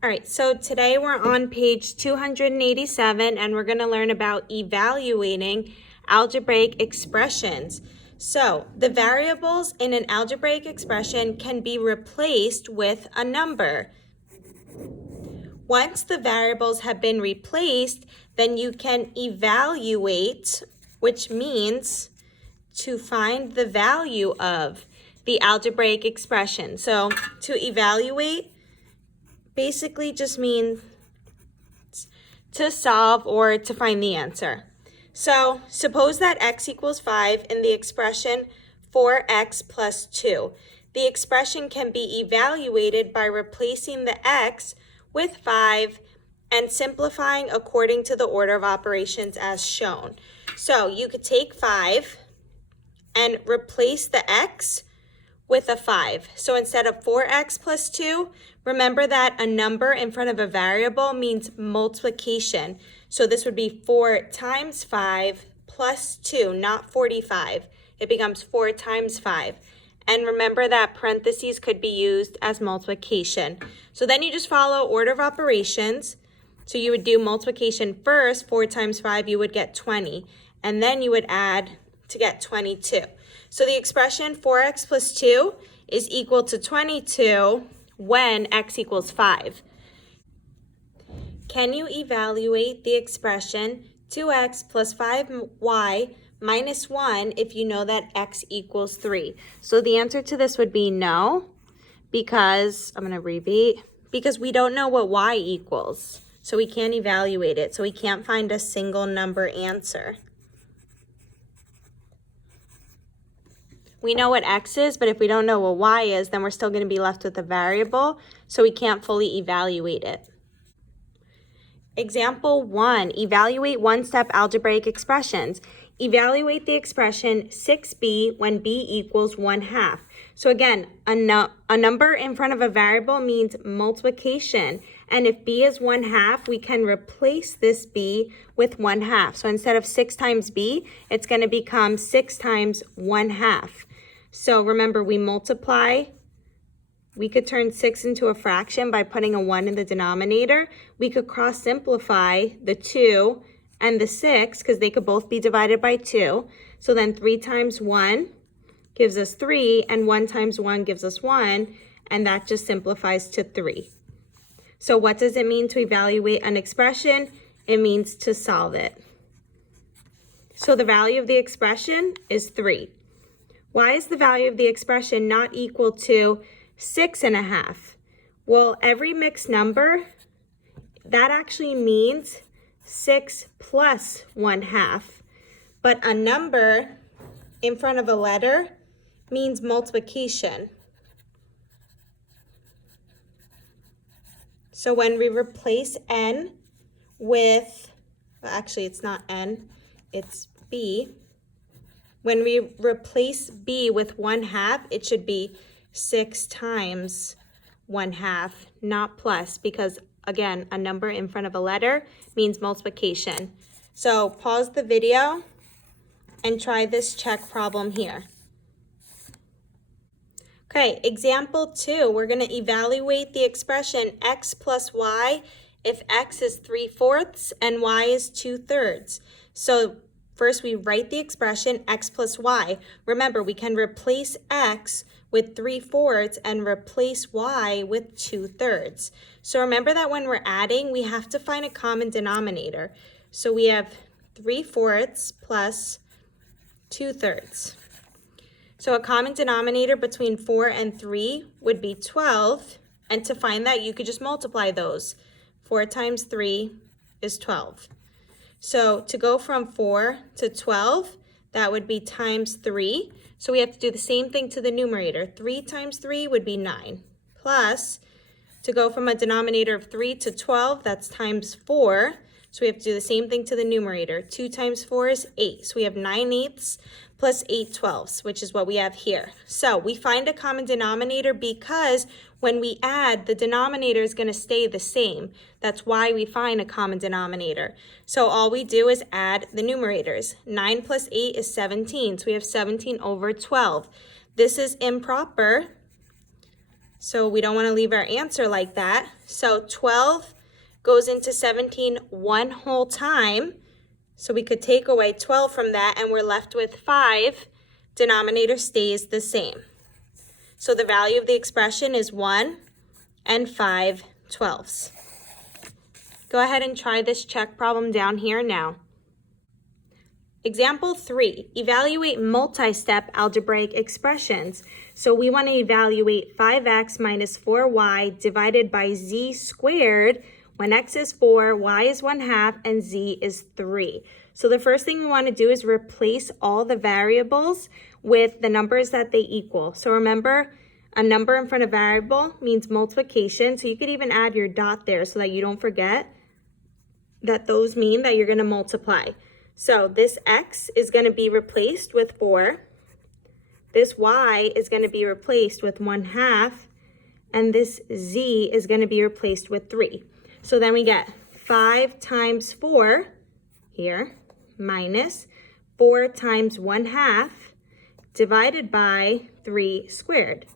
All right, so today we're on page 287 and we're going to learn about evaluating algebraic expressions. So the variables in an algebraic expression can be replaced with a number. Once the variables have been replaced, then you can evaluate, which means to find the value of the algebraic expression. So to evaluate basically just means to solve or to find the answer. So suppose that x equals 5 in the expression 4x plus 2. The expression can be evaluated by replacing the x with 5 and simplifying according to the order of operations as shown. So you could take 5 and replace the x with a 5. So instead of 4x plus 2, remember that a number in front of a variable means multiplication. So this would be 4 times 5 plus 2, not 45. It becomes 4 times 5. And remember that parentheses could be used as multiplication. So then you just follow order of operations. So you would do multiplication first, 4 times 5, you would get 20. And then you would add to get 22. So the expression 4x plus 2 is equal to 22 when x equals 5. Can you evaluate the expression 2x plus 5y minus 1 if you know that x equals 3? So the answer to this would be no, because, I'm going to abbreviate, because we don't know what y equals. So we can't evaluate it. So we can't find a single number answer. We know what x is, but if we don't know what y is, then we're still going to be left with a variable, so we can't fully evaluate it. Example 1, evaluate one-step algebraic expressions. Evaluate the expression 6b when b equals 1/2. So again, a number in front of a variable means multiplication. And if b is 1/2, we can replace this b with 1/2. So instead of 6 times b, it's going to become 6 times 1/2. So remember, we multiply. We could turn 6 into a fraction by putting a 1 in the denominator. We could cross simplify the 2 and the 6 because they could both be divided by 2. So then 3 times 1 gives us 3, and 1 times 1 gives us 1, and that just simplifies to 3. So what does it mean to evaluate an expression? It means to solve it. So the value of the expression is 3. Why is the value of the expression not equal to 6.5? Well, every mixed number, that actually means 6 plus 1/2. But a number in front of a letter means multiplication. So when we replace n with, well, actually it's not n, it's b. When we replace b with 1/2, it should be 6 times 1/2, not plus, because again, a number in front of a letter means multiplication. So pause the video and try this check problem here. Okay, example 2, we're going to evaluate the expression x plus y if x is 3/4 and y is 2/3. So first we write the expression x plus y. Remember, we can replace x with 3/4 and replace y with 2/3. So remember that when we're adding, we have to find a common denominator. So we have 3/4 plus 2/3. So a common denominator between 4 and 3 would be 12. And to find that, you could just multiply those. 4 times 3 is 12. So to go from 4 to 12, that would be times 3. So we have to do the same thing to the numerator. 3 times 3 would be 9. Plus, to go from a denominator of 3 to 12, that's times 4. So we have to do the same thing to the numerator. 2 times 4 is 8. So we have 9/8 plus 8/12, which is what we have here. So we find a common denominator because when we add, the denominator is going to stay the same. That's why we find a common denominator. So all we do is add the numerators. 9 plus 8 is 17. So we have 17 over 12. This is improper So we don't want to leave our answer like that. So 12 goes into 17 one whole time. So we could take away 12 from that and we're left with 5. Denominator stays the same. So the value of the expression is 1 and 5/12. Go ahead and try this check problem down here now. Example 3, evaluate multi-step algebraic expressions. So we want to evaluate 5x minus 4y divided by z squared when x is 4, y is 1/2, and z is 3. So the first thing we want to do is replace all the variables with the numbers that they equal. So remember, a number in front of variable means multiplication. So you could even add your dot there so that you don't forget that those mean that you're going to multiply. So this x is going to be replaced with 4. This y is going to be replaced with 1/2. And this z is going to be replaced with 3. So then we get 5 times 4 here minus 4 times 1/2 divided by 3 squared.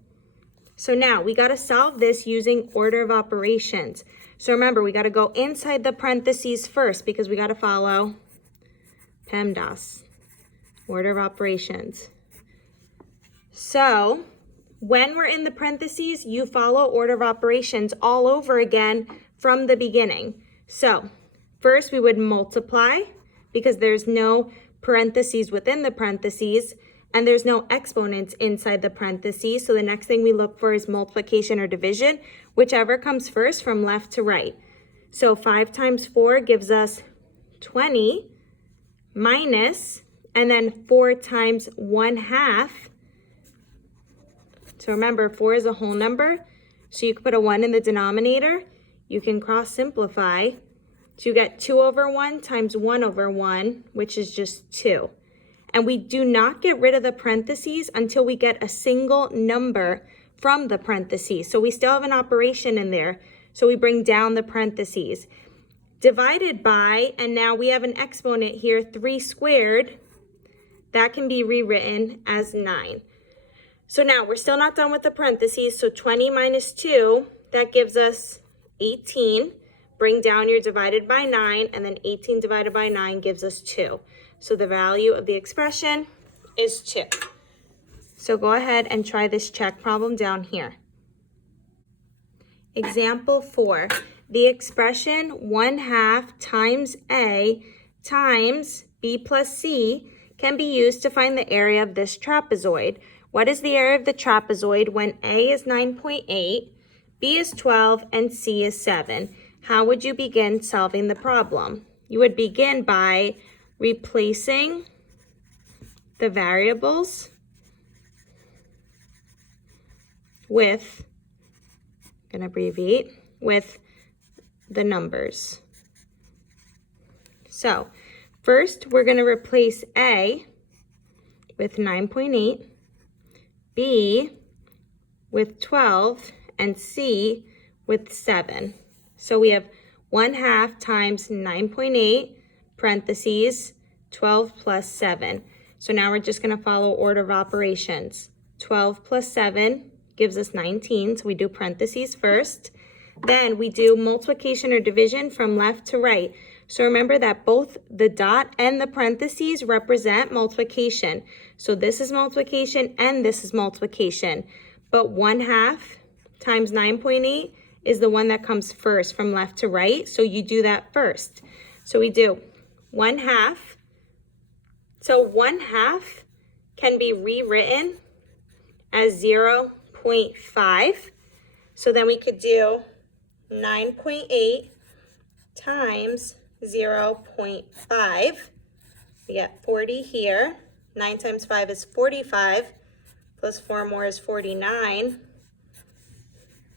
So now we got to solve this using order of operations. So remember, we got to go inside the parentheses first because we got to follow PEMDAS, order of operations. So when we're in the parentheses, you follow order of operations all over again from the beginning. So first we would multiply because there's no parentheses within the parentheses and there's no exponents inside the parentheses. So the next thing we look for is multiplication or division, whichever comes first from left to right. So 5 times 4 gives us 20 minus, and then 4 times 1/2. So remember, 4 is a whole number, so you can put a 1 in the denominator. You can cross simplify. So you get 2 over 1 times 1 over 1, which is just 2. And we do not get rid of the parentheses until we get a single number from the parentheses. So we still have an operation in there. So we bring down the parentheses. Divided by, and now we have an exponent here, 3 squared. That can be rewritten as 9. So now we're still not done with the parentheses. So 20 minus 2, that gives us 18. Bring down your divided by 9, and then 18 divided by 9 gives us 2. So the value of the expression is 2. So go ahead and try this check problem down here. Example 4. The expression 1/2 times a times b plus c can be used to find the area of this trapezoid. What is the area of the trapezoid when a is 9.8, b is 12, and c is 7? How would you begin solving the problem? You would begin by replacing the variables with, I'm going to abbreviate, with the numbers. So first we're going to replace a with 9.8, b with 12, and c with 7. So we have 1/2 times 9.8 parentheses 12 plus 7. So now we're just going to follow order of operations. 12 plus 7 gives us 19, so we do parentheses first. Then we do multiplication or division from left to right. So remember that both the dot and the parentheses represent multiplication. So this is multiplication and this is multiplication. But 1/2 times 9.8 is the one that comes first from left to right. So you do that first. So we do 1/2. So 1/2 can be rewritten as 0.5. So then we could do 9.8 times 0.5. We get 40 here. 9 times 5 is 45. Plus 4 more is 49.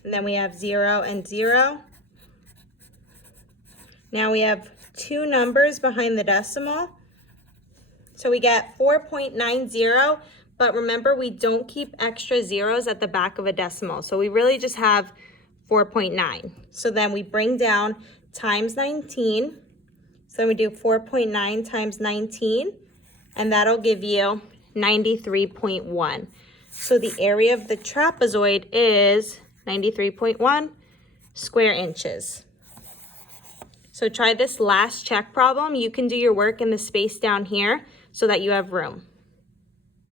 And then we have 0 and 0. Now we have 2 numbers behind the decimal. So we get 4.90. But remember, we don't keep extra zeros at the back of a decimal. So we really just have 4.9. So then we bring down times 19. So then we do 4.9 times 19, and that'll give you 93.1. So the area of the trapezoid is 93.1 square inches. So try this last check problem. You can do your work in the space down here so that you have room.